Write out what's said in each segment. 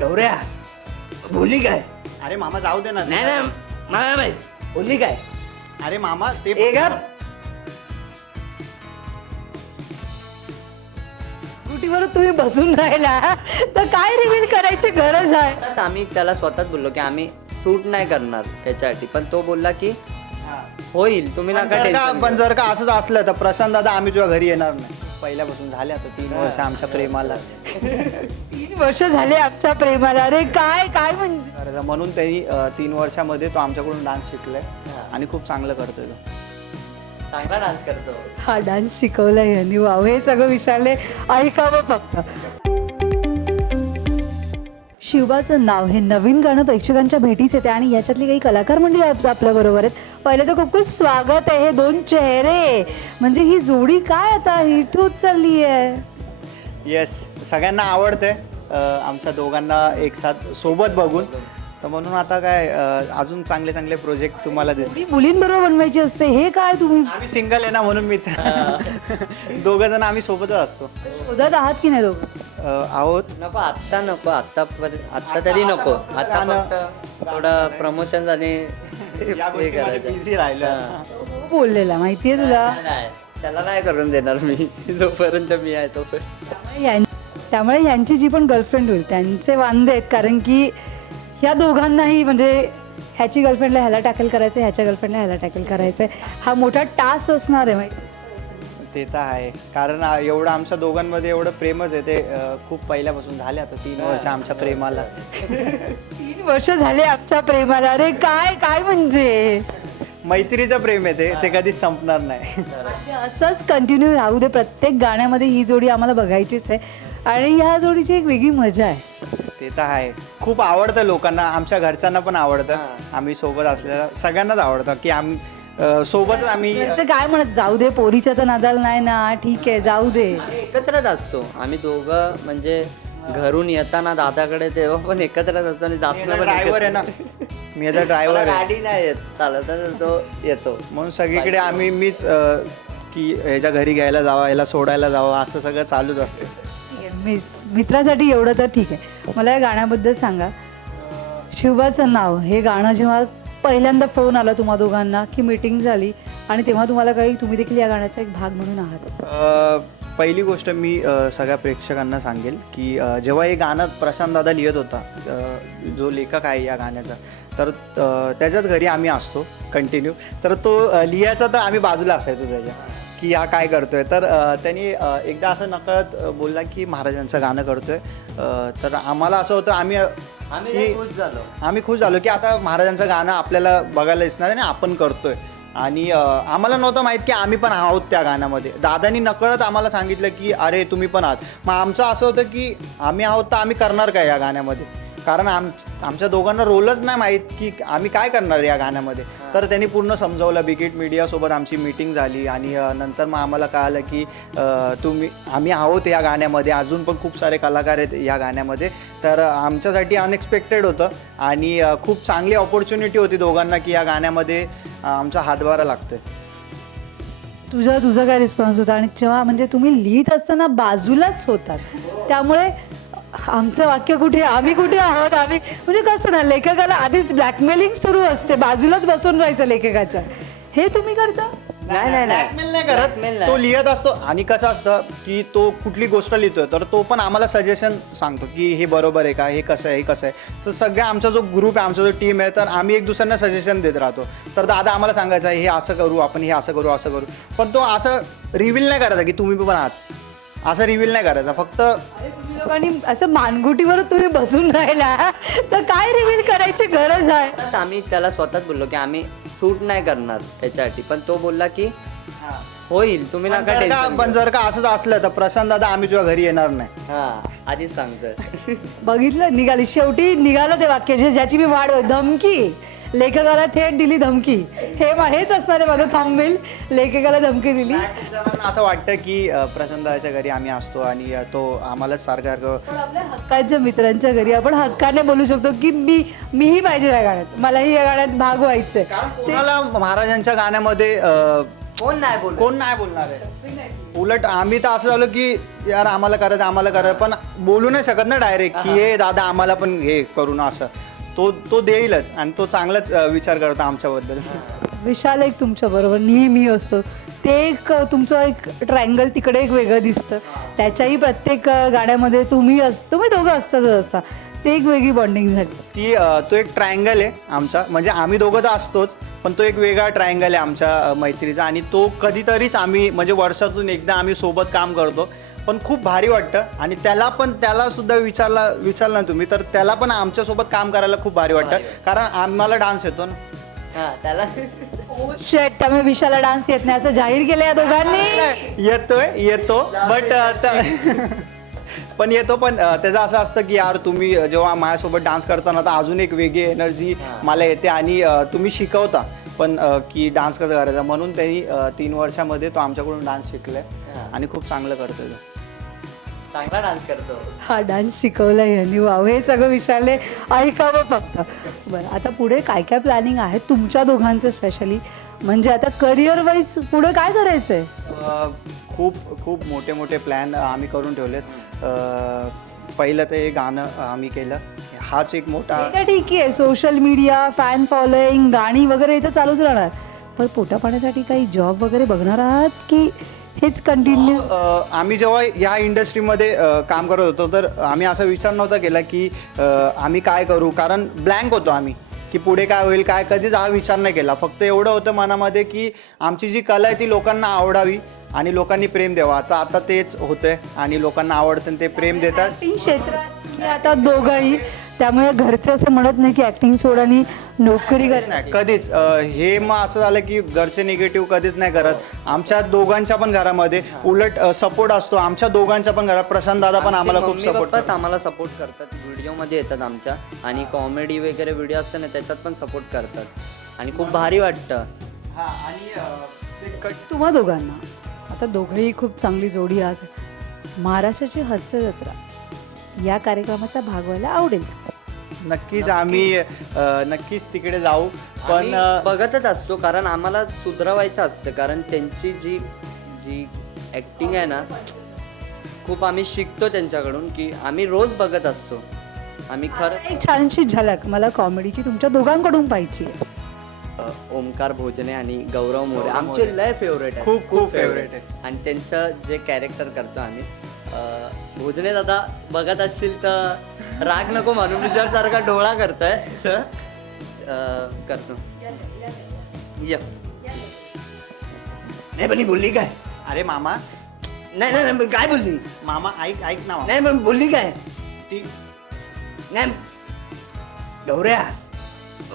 गौऱ्या बोलली काय? अरे मामा जाऊ दे ना. नाही ना मला माहित बोलली काय? अरे मामा ते ए गप. स्कूटीवर तुम्ही बसून राहिला तर काय रिव्हील करायची गरज आहे? तर आम्ही त्याला स्वतःच बोललो की आम्ही सूट नाही करणार त्याच्यासाठी, पण तो बोलला की होईल, तुम्ही नका tension पण घेऊ. जर का असंच असलं तर प्रशांत दादा आम्ही तुझ्या घरी येणार नाही. पहिल्यापासून झाले आता 3 वर्ष आमच्या प्रेमाला. 3 वर्ष झाले आमच्या प्रेमाला. अरे काय काय म्हणजे तर म्हणून त्यांनी 3 वर्षामध्ये तो आमच्याकडून डान्स शिकलाय आणि खूप चांगलं करतोय तो. चांगला डान्स करतो. हा डान्स शिकवलाय यांनी. वाव, हे सगळं विशालने ऐकावं फक्त. शिवबाचं नाव हे नवीन गाणं प्रेक्षकांच्या भेटीच येते आणि याच्यातली काही कलाकार मंडळी आपल्या बरोबर आहेत. पहिले तर खूप खूप स्वागत आहे. हे 2 चेहरे म्हणजे ही जोडी काय आता हिट होत चालली आहे. येस, सगळ्यांना आवडतंय आमच्या दोघांना एक साथ सोबत बघून. तर म्हणून आता काय अजून चांगले चांगले प्रोजेक्ट तुम्हाला दिसतील. ती मुलींबरोबर बनवायची असते. हे काय तुम्ही आम्ही सिंगल आहे ना म्हणून मी दोघं जण आम्ही सोबतच असतो. शोधत आहात की नाही दोघं? आहोत. नको आत्ता, नको आत्ता तरी नको. आता फक्त थोडं प्रमोशन आणि या गोष्टीमध्ये बिझी राहिलं. बोललेला माहितीये तुला. नाही, त्याला नाही करून देणार मी जोपर्यंत मी आहे तोपर्यंत. त्यामुळे यांची जी पण गर्लफ्रेंड होईल त्यांचे वांदे आहेत, कारण की ह्या दोघांनाही म्हणजे ह्याची गर्लफ्रेंडला ह्याला टॅकल करायचं, ह्याच्या गर्लफ्रेंडला ह्याला टॅकल करायचं आहे. हा मोठा टास्क असणार आहे माहिती. ते तर आहे, कारण एवढं आमच्या दोघांमध्ये एवढं प्रेमच आहे. ते खूप पहिल्यापासून झाले आता 3 वर्ष आमच्या प्रेमाला. 3 वर्ष झाले आमच्या प्रेमाला. अरे काय काय म्हणजे मैत्रीचं प्रेम आहे ते कधीच संपणार नाही. असंच कंटिन्यू राहू दे. प्रत्येक गाण्यामध्ये ही जोडी आम्हाला बघायचीच आहे आणि ह्या जोडीची एक वेगळी मजा आहे. ते तर आहे. खूप आवडतं लोकांना, आमच्या घरच्यांना पण आवडतं. आम्ही सोबत असलेलं सगळ्यांनाच आवडतं की आम्ही सोबतच आम्ही. घरचं काय म्हणत, जाऊ दे पोरीच्या तर नादाला नाही ना, ठीक आहे जाऊ दे. आम्ही एकत्रच असतो आम्ही दोघं. म्हणजे घरून येताना दादाकडे तेव्हा पण एकत्रच असतो आणि जाताना पण ड्रायव्हर आहे ना, मी याचा ड्रायव्हर आहे. गाडी नाही येत चालत तर तो येतो. म्हणून सगळीकडे आम्ही मीच की ह्याच्या घरी घ्यायला जावं, ह्याला सोडायला जावं, असं सगळं चालूच असतं. ठीक आहे, मित्रासाठी एवढं तर ठीक आहे. मला या गाण्याबद्दल सांगा. शिवबाचं नाव हे गाणं जेव्हा पहिल्यांदा फोन आला तुम्हा दोघांना की मीटिंग झाली आणि तेव्हा तुम्हाला काही, तुम्ही देखील या गाण्याचा एक भाग म्हणून आहात. पहिली गोष्ट मी सगळ्या प्रेक्षकांना सांगेल की जेव्हा हे गाणं प्रशांत दादा लिहित होता, जो लेखक आहे या गाण्याचा, तर त्याच्याच घरी आम्ही असतो कंटिन्यू. तर तो लिहायचा तर आम्ही बाजूला असायचो त्याच्या की हा काय करतोय. तर त्यांनी एकदा असं नकळत बोलला की महाराजांचं गाणं करतोय. तर आम्हाला असं होतं, आम्ही खुश झालो की आता महाराजांचं गाणं आपल्याला बघायला दिसणार आहे आणि आपण करतोय. आणि आम्हाला नव्हतं माहीत की आम्ही पण आहोत त्या गाण्यामध्ये. दादानी नकळत आम्हाला सांगितलं की अरे तुम्ही पण आहात. मग आमचं असं होतं की आम्ही आहोत तर आम्ही करणार काय या गाण्यामध्ये, कारण आमच्या दोघांना रोलच नाही माहीत की आम्ही काय करणार या गाण्यामध्ये. तर त्यांनी पूर्ण समजवलं. बिगिट मीडियासोबत आमची मीटिंग झाली आणि नंतर मग आम्हाला कळालं की आम्ही आहोत या गाण्यामध्ये. अजून पण खूप सारे कलाकार आहेत या गाण्यामध्ये. तर आमच्यासाठी अनएक्सपेक्टेड होतं आणि खूप चांगली ऑपॉर्च्युनिटी होती दोघांना की या गाण्यामध्ये आमचा हातभारा लागतोय. तुझा काय रिस्पॉन्स होता? आणि जेव्हा म्हणजे तुम्ही लिहित असताना बाजूलाच होतात, त्यामुळे आमचं वाक्य कुठे, आम्ही कुठे आहोत, आम्ही म्हणजे कसं ना, लेखकाला आधीच ब्लॅकमेलिंग सुरू असते, बाजूलाच बसून राहायचं लेखकाच्या. हे तुम्ही करता? नाही ब्लॅकमेल नाही करत, तो लिहित असतो. आणि कसं असतं की तो कुठली गोष्ट लिहितोय तर तो पण आम्हाला सजेशन सांगतो की हे बरोबर आहे का, हे कसं आहे, हे कसं आहे. तर सगळ्या आमचा जो ग्रुप आहे, आमचा जो टीम आहे, तर आम्ही एक दुसऱ्यांना सजेशन देत राहतो. तर दादा आम्हाला सांगायचं हे असं करू आपण, हे असं करू, असं करू. पण तो असं रिव्हील नाही करायचा की तुम्ही पण आहात, असं रिव्हील नाही करायचा. फक्त तुम्ही लोकांनी असं मानगुटीवर तुम्ही बसून राहिला तर काय रिव्हील करायची गरज आहे? आम्ही त्याला स्वतःच बोललो की आम्ही सूट नाही करणार त्याच्यासाठी, पण तो बोलला की होईल, तुम्ही नका tension पण घेऊ. जर का असंच असलं तर प्रशांत दादा आम्ही तुझ्या घरी येणार नाही. आधीच सांगतोय. बघितलं, निघाली शेवटी, निघालं ते वाक्य ज्याची मी वाढ, धमकी. लेखकाला थेट दिली धमकी. हेच असणार आहे माझं थांबेल, लेखकाला धमकी दिली. जणांना असं वाटतं की प्रशांत दादाच्या घरी आम्ही असतो आणि तो आम्हाला सारखं पण आपल्या हक्काच्या मित्रांच्या घरी आपण हक्काने बोलू शकतो की मीही पाहिजे या गाण्यात, मलाही या गाण्यात भाग व्हायचंय. कोणाला महाराजांच्या गाण्यामध्ये कोण नाही कोण नाही बोलणार आहे. उलट आम्ही तर असं झालो की यार आम्हाला करायचं पण बोलू नाही शकत ना डायरेक्ट की हे दादा आम्हाला पण हे करू ना असं. तो देईलच आणि तो चांगलाच विचार करतो आमच्याबद्दल. विशाल एक तुमच्या बरोबर नेहमी असतो, ते एक तुमचं एक ट्रायंगल तिकडे एक वेगळं दिसतं. त्याच्याही प्रत्येक गाण्यामध्ये तुम्ही दोघं असतातच असता, ते एक वेगळी बॉन्डिंग झाली. तो एक ट्रायंगल आहे आमचा, म्हणजे आम्ही दोघं तर असतोच पण तो एक वेगळा ट्रायंगल आहे आमच्या मैत्रीचा. आणि तो कधीतरीच आम्ही म्हणजे वर्षातून एकदा आम्ही सोबत काम करतो, पण खूप भारी वाटतं. आणि त्याला सुद्धा विचारलं तुम्ही तर त्याला पण आमच्यासोबत काम करायला खूप भारी वाटतं, कारण आम्हाला डान्स येतो ना. हा त्याला शेट, त्यामुळे विशाला डान्स येत नाही असं जाहीर केलं या दोघांनी. येतो पण त्याचं असं असतं की यार तुम्ही जेव्हा माझ्यासोबत डान्स करताना तर अजून एक वेगळी एनर्जी मला येते आणि तुम्ही शिकवता पण की डान्स कसं करायचा. म्हणून त्यांनी 3 वर्षामध्ये तो आमच्याकडून डान्स शिकलाय आणि खूप चांगलं करतोय. चांगला डान्स करतो. हा डान्स शिकवलाय यांनी. वाव, हे सगळं विशालने ऐकावं फक्त. बरं, आता पुढे काय काय प्लॅनिंग आहे तुमच्या दोघांचं स्पेशली, म्हणजे आता करिअर वाईज पुढे काय करायचं आहे? खूप मोठे प्लॅन आम्ही करून ठेवलेत. पहिलं ते हे गाणं आम्ही केलं, हाच एक मोठा. ते तर ठीक आहे, सोशल मीडिया, फॅन फॉलोईंग, गाणी वगैरे इथं चालूच राहणार, पण पोटा पाण्यासाठी काही जॉब वगैरे बघणार आहात की हेच कंटिन्यू? आम्ही जेव्हा ह्या इंडस्ट्रीमध्ये काम करत होतो तर आम्ही असा विचार नव्हता केला की आम्ही काय करू, कारण ब्लँक होतो आम्ही की पुढे काय होईल काय, कधीच हा विचार नाही केला. फक्त एवढं होतं मनामध्ये की आमची जी कला आहे ती लोकांना आवडावी आणि लोकांनी प्रेम द्यावा. आता तेच होतंय आणि लोकांना आवडतं ते प्रेम देतात. ऍक्टिंग क्षेत्रात आता दोघंही, त्यामुळे घरचे असं म्हणत नाही की ऍक्टिंग सोड आणि नोकरी कर. नाही कधीच हे मग असं झालं की घरचे निगेटिव्ह कधीच नाही करत. आमच्या दोघांच्या पण घरामध्ये उलट सपोर्ट असतो. आमच्या दोघांच्या पण घरात प्रशांत दादा पण आम्हाला खूप सपोर्ट आम्हाला सपोर्ट करतात. व्हिडिओमध्ये येतात आमच्या आणि कॉमेडी वगैरे व्हिडिओ असतात ना त्याच्यात पण सपोर्ट करतात आणि खूप भारी वाटतं. तुम्हा दोघांना आता दोघंही खूप चांगली जोडी आज, महाराष्ट्राची हास्य जत्रा या कार्यक्रमाचा भाग व्हायला आवडेल? नक्कीच आम्ही नक्कीच तिकडे जाऊ, पण आम्ही बघतच असतो कारण आम्हाला सुधरवायचं असतं. कारण त्यांची जी ॲक्टिंग आहे ना खूप आम्ही शिकतो त्यांच्याकडून, की आम्ही रोज बघत असतो. आम्ही खरं एक छानशी झलक मला कॉमेडीची तुमच्या दोघांकडून पाहिजे. ओमकार भोजने आणि गौरव मोरे आमचे लय फेवरेट आहे, खूप फेवरेट आहे. आणि त्यांचं जे कॅरेक्टर करतो आम्ही, भोजने दादा बघत असतील तर राग नको मानून विचारसारखा डोळा करतोय करतो. नाही पण ही बोलली काय? अरे मामा, नाही काय बोलली? मामा ऐक ना. नाही पण बोलली काय? ती नाही गौऱ्या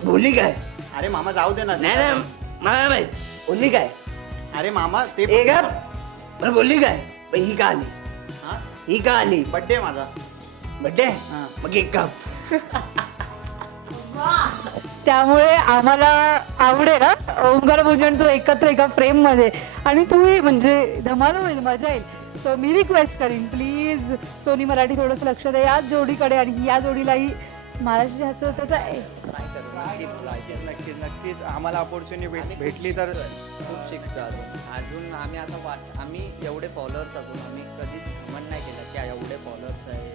बोलली काय? अरे मामा जाऊ दे ना. नाही मला माहित बोलली काय. अरे मामा ते ए का मला बोलली काय? पण ही का आली? हा ही का आली? बड्डे माझा. बड्डे? हा. मग एक काम त्यामुळे आम्हाला आवडेल ओंकार भोजन तो एकत्र एका फ्रेम मध्ये, आणि तुम्ही म्हणजे धमाल होईल, मजा येईल. सो मी रिक्वेस्ट करीन प्लीज सोनी मराठी थोडंसं लक्ष द्या याच जोडीकडे, आणि या जोडीलाही महाराष्ट्राच्या ह्याचं त्याचा नक्कीच आम्हाला ऑपॉर्च्युनिटी भेटली तर खूप शिकतो अजून आम्ही आता आम्ही एवढे फॉलोअर्स असून आम्ही कधीच म्हण नाही केलं की एवढे फॉलोअर्स आहे.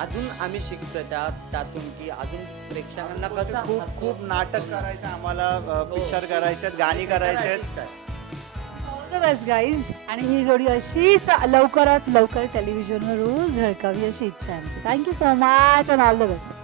अजून आम्ही शिकतोय त्यातून की अजून प्रेक्षकांना कसं खूप नाटक करायचं आम्हाला, पिक्चर करायचे आहेत, गाणी करायचे आहेत. All the best guys. आणि ही जोडी अशीच लवकरात लवकर टेलिव्हिजनवर रोज झळकावी अशी इच्छा आहे आमची. Thank you so much and all the best.